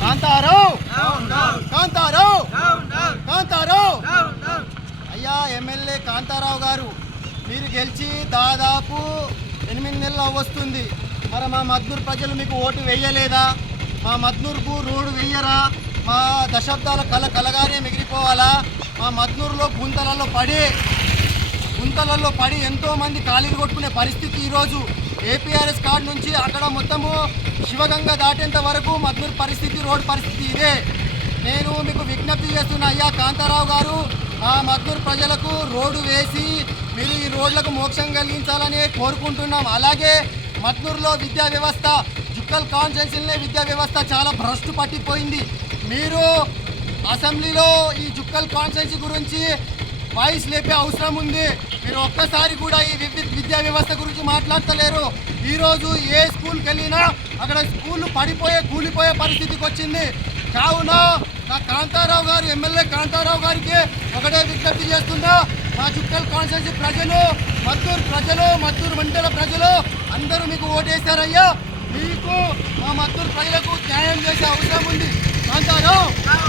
కాంతారావు కాంతారావు కాంతారావు అయ్యా ఎమ్మెల్యే కాంతారావు గారు మీరు గెలిచి దాదాపు ఎనిమిది నెలలు వస్తుంది మరి మా మద్నూరు ప్రజలు మీకు ఓటు వేయలేదా? మా మద్నూరుకు రోడ్డు వేయరా? మా దశాబ్దాల కల కలగానే మిగిలిపోవాలా? మా మద్నూరులో గుంతలలో పడి గుంతలలో పడి ఎంతో మంది ఖాళీలు కొట్టుకునే పరిస్థితి ఈరోజు. ఏపీఆర్ఎస్ కార్డ్ నుంచి అక్కడ మొత్తము శివగంగ దాటేంత వరకు మద్దూరు పరిస్థితి రోడ్డు పరిస్థితి ఇదే. నేను మీకు విజ్ఞప్తి చేస్తున్న అయ్యా కాంతారావు గారు ఆ మద్దూరు ప్రజలకు రోడ్డు వేసి మీరు ఈ రోడ్లకు మోక్షం కలిగించాలని కోరుకుంటున్నాం. అలాగే మద్దూరులో విద్యా వ్యవస్థ జుక్కల్ కాన్స్టిట్యున్సీలోనే విద్యా వ్యవస్థ చాలా భ్రష్టు పట్టిపోయింది. మీరు అసెంబ్లీలో ఈ జుక్కల్ కాన్స్టిట్యున్సీ గురించి వాయిస్ లేపే అవసరం ఉంది. మీరు ఒక్కసారి కూడా ఈ విద్య- విద్యా వ్యవస్థ గురించి మాట్లాడతలేరు. ఈరోజు ఏ స్కూల్కి వెళ్ళినా అక్కడ స్కూల్ పడిపోయే కూలిపోయే పరిస్థితికి వచ్చింది. కావున నా కాంతారావు గారు ఎమ్మెల్యే కాంతారావు గారికి ఒకటే విజ్ఞప్తి చేస్తున్నా. మా చుక్కల్ కాన్స్టిట్యూన్సీ ప్రజలు మద్దూరు ప్రజలు మద్దూరు మండల ప్రజలు అందరూ మీకు ఓటేశారయ్యా. మీకు మా మద్దూరు ప్రజలకు న్యాయం చేసే అవసరం ఉంది. కాంతారావు!